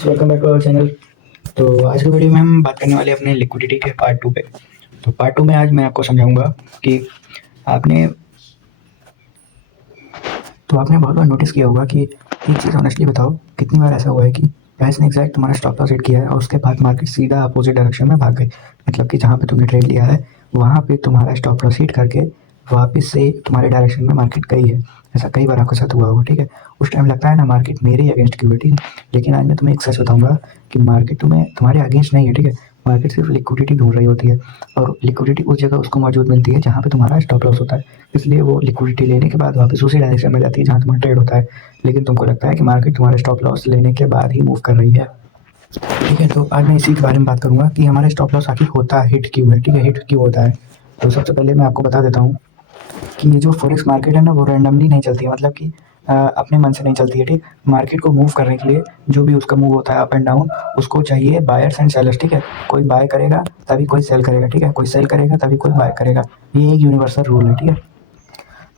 Welcome back to our channel. तो आज की वीडियो में हम बात करने वाले हैं अपने लिक्विडिटी के पार्ट 2 पे। तो पार्ट 2 में आज मैं आपको समझाऊंगा कि आपने आपने बहुत बार नोटिस किया होगा कि एक चीज़ ऑनेस्टली बताओ, कितनी बार ऐसा हुआ है कि प्राइस ने एग्जैक्ट तुम्हारा स्टॉप लॉस हिट किया है और उसके बाद मार्केट सीधा अपोजिट डायरेक्शन में भाग गई। मतलब कि जहाँ पे तुमने ट्रेड लिया है वहाँ पे तुम्हारा स्टॉप लॉस हिट करके वापस से तुम्हारे डायरेक्शन में मार्केट गई है। ऐसा कई बार आपके साथ हुआ होगा, ठीक है। उस टाइम लगता है ना मार्केट मेरे ही अगेंस्ट क्यों है, ठीक है। लेकिन आज मैं तुम्हें एक सच बताऊंगा कि मार्केट तुम्हारे अगेंस्ट नहीं है, ठीक है। मार्केट सिर्फ लिक्विडिटी ढूंढ रही होती है और लिक्विडिटी उस जगह उसको मौजूद मिलती है जहाँ पे तुम्हारा स्टॉप लॉस होता है। इसलिए वो लिक्विडिटी लेने के बाद वापस उसी डायरेक्शन में जाती है जहाँ तुम्हारा ट्रेड होता है। लेकिन तुमको लगता है कि मार्केट तुम्हारे स्टॉप लॉस लेने के बाद ही मूव कर रही है, ठीक है। तो आज मैं इसी के बारे में बात करूंगा कि हमारा स्टॉप लॉस आखिर होता हिट क्यों है, ठीक है। हिट क्यों होता है, तो सबसे पहले मैं आपको बता देता हूँ कि ये जो फॉरेक्स मार्केट है ना वो रैंडमली नहीं चलती है। मतलब कि अपने मन से नहीं चलती है, ठीक। मार्केट को मूव करने के लिए जो भी उसका मूव होता है अप एंड डाउन, उसको चाहिए बायर्स एंड सेलर्स, ठीक है। कोई बाय करेगा तभी कोई सेल करेगा, ठीक है। कोई सेल करेगा तभी कोई बाय करेगा। ये एक यूनिवर्सल रूल है, ठीक है।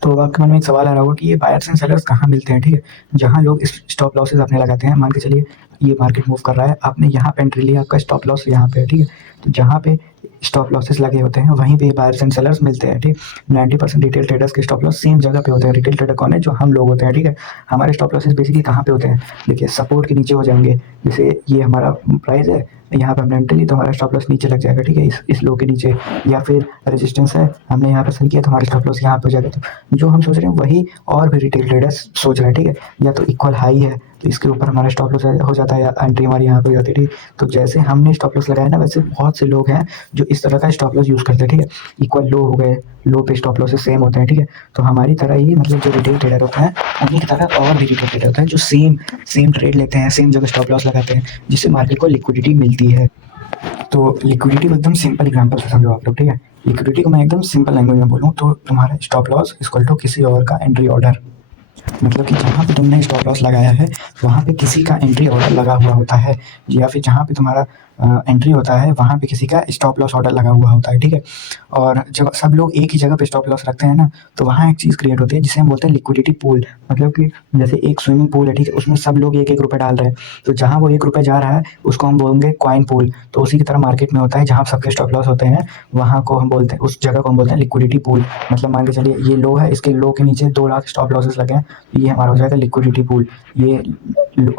तो आपके मन में एक सवाल आ रहा होगा कि ये बायर्स एंड सेलर्स कहाँ मिलते हैं, ठीक है। जहाँ लोग स्टॉप लॉसेस अपने लगाते हैं, मान के चलिए ये मार्केट मूव कर रहा है, आपने यहाँ पे एंट्री लिया, आपका स्टॉप लॉस यहाँ पे है, ठीक है। तो जहाँ पे स्टॉप लॉसेस लगे होते हैं वहीं पे बायर्स एंड सेलर्स मिलते हैं, ठीक। 90% रिटेल ट्रेडर्स के स्टॉप लॉस सेम जगह पे होते हैं। रिटेल ट्रेडर कौन है? जो हम लोग होते हैं, ठीक है। हमारे स्टॉप लॉसेस बेसिकली कहाँ पे होते हैं? देखिए, सपोर्ट के नीचे हो जाएंगे। जैसे ये हमारा प्राइस है, यहाँ पे हमने एंट्री ली तो हमारा स्टॉप लॉस नीचे लग जाएगा, ठीक है, इस लो के नीचे। या फिर रेजिस्टेंस है, हमने यहाँ पे सेल किया तो हमारा स्टॉप लॉस यहाँ पे हो जाएगा। तो जो हम सोच रहे हैं वही और भी रिटेल ट्रेडर्स सोच रहे हैं, ठीक है। या तो इक्वल हाई है तो इसके ऊपर हमारा स्टॉप लॉस हो जाता है या एंट्री हमारी यहाँ पे हो जाती है, ठीक। तो जैसे हमने स्टॉप लॉस लगाया ना, वैसे बहुत से लोग हैं जो इस तरह का स्टॉप लॉस यूज़ करते हैं, ठीक है। इक्वल लो हो गए, लो पे स्टॉप लॉसेस सेम होते हैं, ठीक है। तो हमारी तरह ही मतलब जो रिटेल ट्रेडर होता है उन्हीं की तरह और भी रिटेल ट्रेडर होता है जो सेम सेम ट्रेड लेते हैं, सेम जगह स्टॉप लॉस लगाते हैं, जिससे मार्केट को लिक्विडिटी मिलती है। तो लिक्विडिटी को एकदम सिंपल एग्जांपल से समझो आप लोग, ठीक है। लिक्विडिटी को मैं एकदम सिंपल लैंग्वेज में बोलूँ तो तुम्हारा स्टॉप लॉस इक्वल टू किसी और का एंट्री ऑर्डर। मतलब कि जहाँ पे तुमने स्टॉप लॉस लगाया है वहाँ पे किसी का एंट्री ऑर्डर लगा हुआ होता है, या फिर जहाँ पे तुम्हारा एंट्री होता है वहाँ पे किसी का स्टॉप लॉस ऑर्डर लगा हुआ होता है, ठीक है। और जब सब लोग एक ही जगह पे स्टॉप लॉस रखते हैं ना, तो वहाँ एक चीज़ क्रिएट होती है जिसे हम बोलते हैं लिक्विडिटी पूल। मतलब कि जैसे एक स्विमिंग पूल है, ठीक है, उसमें सब लोग एक एक रुपये डाल रहे हैं, तो जहाँ वो 1 रुपया जा रहा है उसको हम बोलेंगे कॉइन पूल। तो उसी की तरह मार्केट में होता है, जहाँ सबके स्टॉप लॉस होते हैं वहाँ को हम बोलते हैं, उस जगह को हम बोलते हैं लिक्विडिटी पूल। मतलब मान के चलिए ये लो है, इसके लो के नीचे 2 लाख स्टॉप लॉसेस लगे हैं, ये हमारा हो जाएगा लिक्विडिटी पूल। ये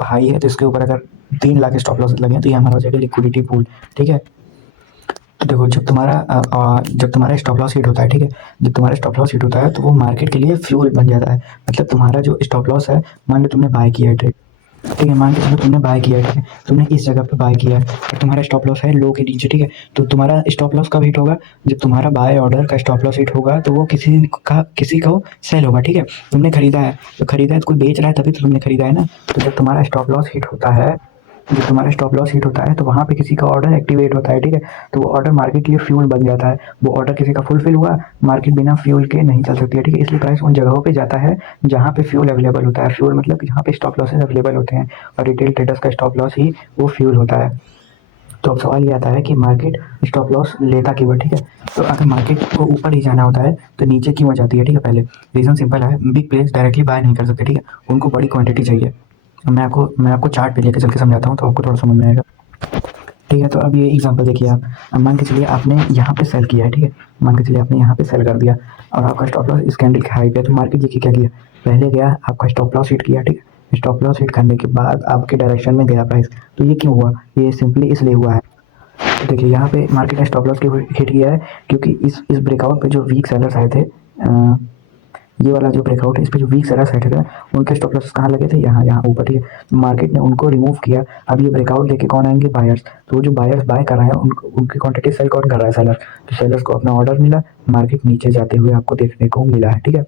हाई है तो इसके ऊपर अगर 3 लाख स्टॉप लॉस लगे तो ये हमारा हो जाएगा लिक्विडिटी पूल, ठीक है। तो देखो, जब तुम्हारा स्टॉप लॉस हिट होता है, ठीक है, जब तुम्हारा स्टॉप लॉस हिट होता है तो वो मार्केट के लिए फ्यूल बन जाता है। मतलब तुम्हारा जो स्टॉप लॉस है, मान लो तुमने बाय किया है ट्रेड, ठीक है, मान के चलो तुमने बाय किया है, ठीक है, तुमने इस जगह पे बाय किया है और तुम्हारा स्टॉप लॉस है लो के नीचे, ठीक है। तो तुम्हारा स्टॉप लॉस कब हिट होगा? जब तुम्हारा बाय ऑर्डर का स्टॉप लॉस हिट होगा तो वो किसी को सेल होगा, ठीक है। तुमने खरीदा है तो कोई बेच रहा है तभी तो तुमने खरीदा है ना। तो जब तुम्हारा स्टॉप लॉस हिट होता है, जब तुम्हारा स्टॉप लॉस हिट होता है तो वहाँ पे किसी का ऑर्डर एक्टिवेट होता है, ठीक है। तो वो ऑर्डर मार्केट के लिए फ्यूल बन जाता है। वो ऑर्डर किसी का फुलफिल हुआ, मार्केट बिना फ्यूल के नहीं चल सकती है, ठीक है। इसलिए प्राइस उन जगहों पे जाता है जहाँ पे फ्यूल अवेलेबल होता है। फ्यूल मतलब कि जहाँ पे स्टॉप लॉसेस अवेलेबल होते हैं, और रिटेल ट्रेडर्स का स्टॉप लॉस ही वो फ्यूल होता है। तो अब सवाल ये आता है कि मार्केट स्टॉप लॉस लेता क्यों है, ठीक है। तो अगर मार्केट को ऊपर ही जाना होता है तो नीचे क्यों आ जाती है, ठीक है। पहले रीज़न सिंपल है, बिग प्लेयर्स डायरेक्टली बाय नहीं कर सकते, ठीक है। उनको बड़ी क्वांटिटी चाहिए। मैं आपको चार्ट पे लेकर चल के समझाता हूँ तो आपको थोड़ा समझ में आएगा, ठीक है। तो अब ये एग्जांपल देखिए आप। अब मान के चलिए आपने यहाँ पे सेल किया है, ठीक है। मान के चलिए आपने यहाँ पे सेल कर दिया और आपका स्टॉप लॉस इस कैंडल के हाई पे है। तो मार्केट देखिए क्या किया, पहले गया आपका स्टॉप लॉस हिट किया, ठीक है। स्टॉप लॉस हिट करने के बाद आपके डायरेक्शन में गया प्राइस। तो ये क्यों हुआ? ये सिंपली इसलिए हुआ है, तो देखिए यहाँ पे मार्केट ने स्टॉप लॉस क्यों हिट किया है, क्योंकि इस ब्रेकआउट पे जो वीक सेलर्स आए थे, ये वाला जो ब्रेकआउट है इस पे जो वीक सेलर्स आए थे उनके स्टॉप लॉस कहाँ लगे थे? यहाँ यहाँ ऊपर, ठीक है। मार्केट ने उनको रिमूव किया। अब ये ब्रेकआउट देके कौन आएंगे? बायर्स। तो जो बायर्स बाय कर रहे हैं उनकी क्वांटिटी सेल कौन कर रहा है? सेलर। तो सेलर्स को अपना ऑर्डर मिला, मार्केट नीचे जाते हुए आपको देखने को मिला है, ठीक है।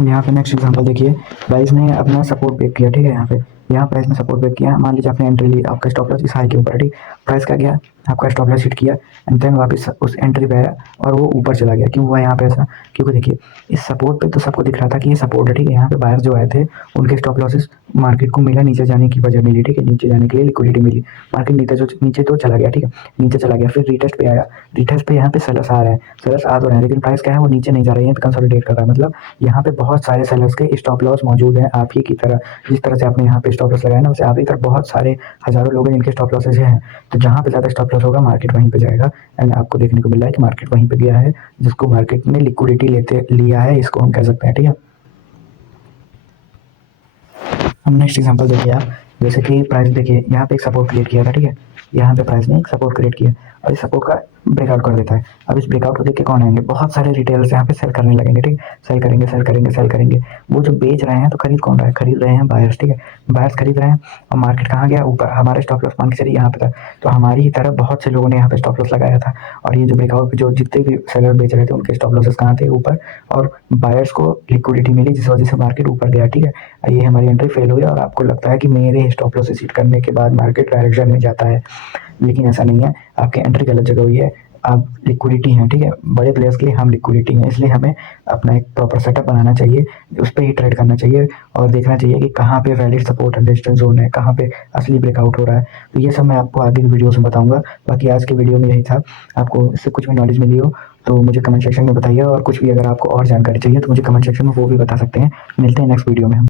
यहाँ पे नेक्स्ट एग्जांपल देखिए, प्राइस ने अपना सपोर्ट ब्रेक किया, ठीक है। यहाँ प्राइस ने सपोर्ट ब्रेक किया, मान लीजिए आपने एंट्री ली, आपका स्टॉप लॉस इस हाई के ऊपर, ठीक। प्राइस का गया, आपका स्टॉप लॉस हिट किया एंड देन वापस उस एंट्री पे आया और वो ऊपर चला गया। क्यों हुआ यहाँ पे ऐसा? क्योंकि देखिए इस सपोर्ट पे तो सबको दिख रहा था कि ये सपोर्ट है, ठीक है। यहाँ पे बायर्स जो आए थे उनके स्टॉप लॉसेस मार्केट को मिला, नीचे जाने की वजह मिली, ठीक है, नीचे जाने के लिए लिक्विडिटी मिली, मार्केट नीचे तो चला गया, ठीक है, नीचे चला गया, फिर रिटेस्ट पे आया, रिटेस्ट पे यहाँ पे सेलर्स आ रहे हैं, सेलर्स आ तो रहे हैं, लेकिन प्राइस क्या है, वो नीचे नहीं जा रही है, यहाँ पे कंसोलिडेट कर रहा है, मतलब यहाँ पे बहुत सारे सेलर्स के स्टॉप लॉस मौजूद हैं, आप ही की तरह, जिस तरह से आपने यहाँ पे स्टॉप लॉस लगाया ना, वैसे आप ही तरह बहुत सारे हजारों लोग हैं जिनके स्टॉप लॉसेज हैं। तो जहाँ पे ज़्यादा स्टॉप लॉस होगा मार्केट वहीं पे जाएगा, एंड आपको देखने को मिल रहा है कि मार्केट वहीं पे गया है, जिसको मार्केट ने लिक्विडिटी लेते लिया है, इसको हम कह सकते हैं, ठीक है। हम नेक्स्ट एग्जांपल देखिए आप, जैसे कि प्राइस देखिए यहाँ पे एक सपोर्ट क्रिएट किया था, ठीक है, यहाँ पे प्राइस ने एक सपोर्ट क्रिएट किया और इस सपोर्ट का ब्रेकआउट कर देता है। अब इस ब्रेकआउट को देख के कौन आएंगे, बहुत सारे रिटेलर्स यहाँ पे सेल करने लगेंगे, ठीक, सेल करेंगे सेल करेंगे सेल करेंगे। वो जो बेच रहे हैं तो खरीद कौन रहा है, खरीद रहे हैं बायर्स, ठीक है, बायर्स खरीद रहे हैं और मार्केट कहाँ गया, ऊपर, हमारे स्टॉप लॉस मान के चलिए यहाँ पे था, तो हमारी ही तरह बहुत से लोगों ने यहाँ पे स्टॉप लॉस लगाया था और ये जो ब्रेकआउट, जो जितने भी सेलर बेच रहे थे उनके स्टॉप लॉसेस कहाँ थे, ऊपर, और बायर्स को लिक्विडिटी मिली जिस वजह से मार्केट ऊपर गया, ठीक है। ये हमारी एंट्री फेल हुई और आपको लगता है कि मेरे स्टॉप लॉसेस हिट करने के बाद मार्केट डायरेक्शन में जाता है, लेकिन ऐसा नहीं है, आपकी एंट्री गलत जगह हुई है। आप लिक्विडिटी हैं, ठीक है, बड़े प्लेयर्स के लिए हम लिक्विडिटी हैं, इसलिए हमें अपना एक प्रॉपर सेटअप बनाना चाहिए, उस पर ही ट्रेड करना चाहिए और देखना चाहिए कि कहाँ पे valid support and resistance zone है, कहाँ पे असली ब्रेकआउट हो रहा है। तो ये सब मैं आपको आगे की वीडियोस में बताऊंगा। बाकी आज के वीडियो में यही था, आपको इससे कुछ भी नॉलेज मिली हो तो मुझे कमेंट सेक्शन में बताइए, और कुछ भी अगर आपको और जानकारी चाहिए तो मुझे कमेंट सेक्शन में वो भी बता सकते हैं। मिलते हैं नेक्स्ट वीडियो में हम।